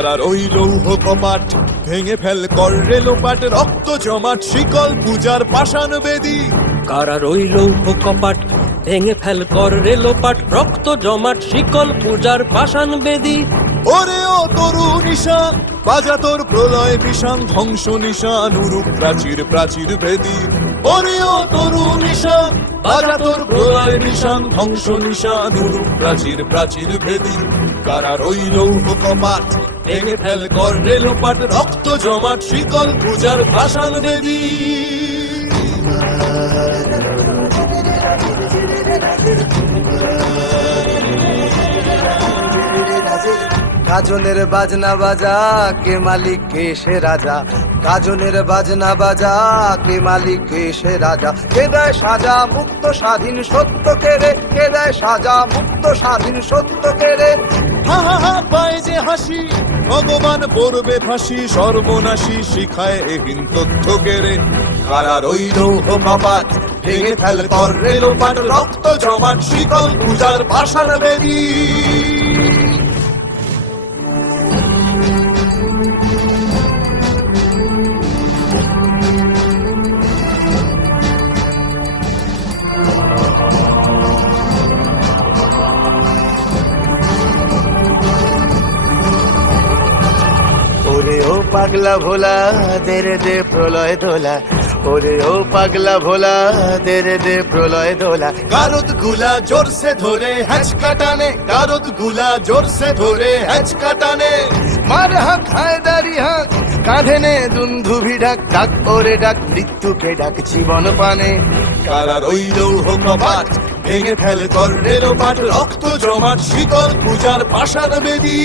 কারার ওই লৌহ কপাট ভেঙে ফেল কর রেলোপাট, রক্ত জমাট শিকল পূজার পাষাণ বেদী। কারার ওই লৌহ কপাট ভেঙে ফেল কর রেলোপাট, রক্ত জমাট শিকল পূজার পাষাণ বেদী। ওরে ও তরু নিশান বাজা তোর প্রলয় বিষান, ধ্বংস নিশান উরূপ প্রাচীর প্রাচীর ভেদী। ওরে ও তরু নিশান বাজা তোর প্রলয় বিষান, ধ্বংস নিশান উরূপ প্রাচীর প্রাচীর ভেদী। কারার ওই লৌহ কপাট ভেঙে ফেল কর রেলোপাট, রক্ত জমাট শিকল পূজার পাষাণ বেদী। গাজনের বাজনা বাজা কে মালিক কে সে রাজা, গাজনের বাজনা বাজা কে মালিক কে সে রাজা। কে দেয় সাজা মুক্ত স্বাধীন সত্য কেড়ে, কে দেয় সাজা মুক্ত স্বাধীন সত্য কেড়ে। হা হা হা পায় যে হাসি ভগবান পড়বে ফাঁসি, সর্বনাশী শিখায় এহীন তথ্য কেড়ে। কারার ওই লৌহ কপাট ভেঙে ফেল কর রেলোপাট, রক্ত জমাট শিকল পূজার পাষাণ বেদী। ওরে ও পাগলা ভোলা দেরে দে প্রলয় দোলা, ওরে ও পাগলা ভোলা দেরে দে প্রলয় দোলা। গারদ গুলা জোরসে ধরে হ্যাচকা টানে, গারদ গুলা জোরসে ধরে হ্যাচকা টানে। মার হাক হায়দারি হাক কাঁধে নে দুন্ধুভি ডাক, ডাক ওরে ডাক মৃত্যুকে ডাক জীবন পানে। কারার ওই লৌহ কপাট ভেঙে ফেল কর রেলোপাট, রক্ত জমাট শিকল পূজার পাষাণ বেদী।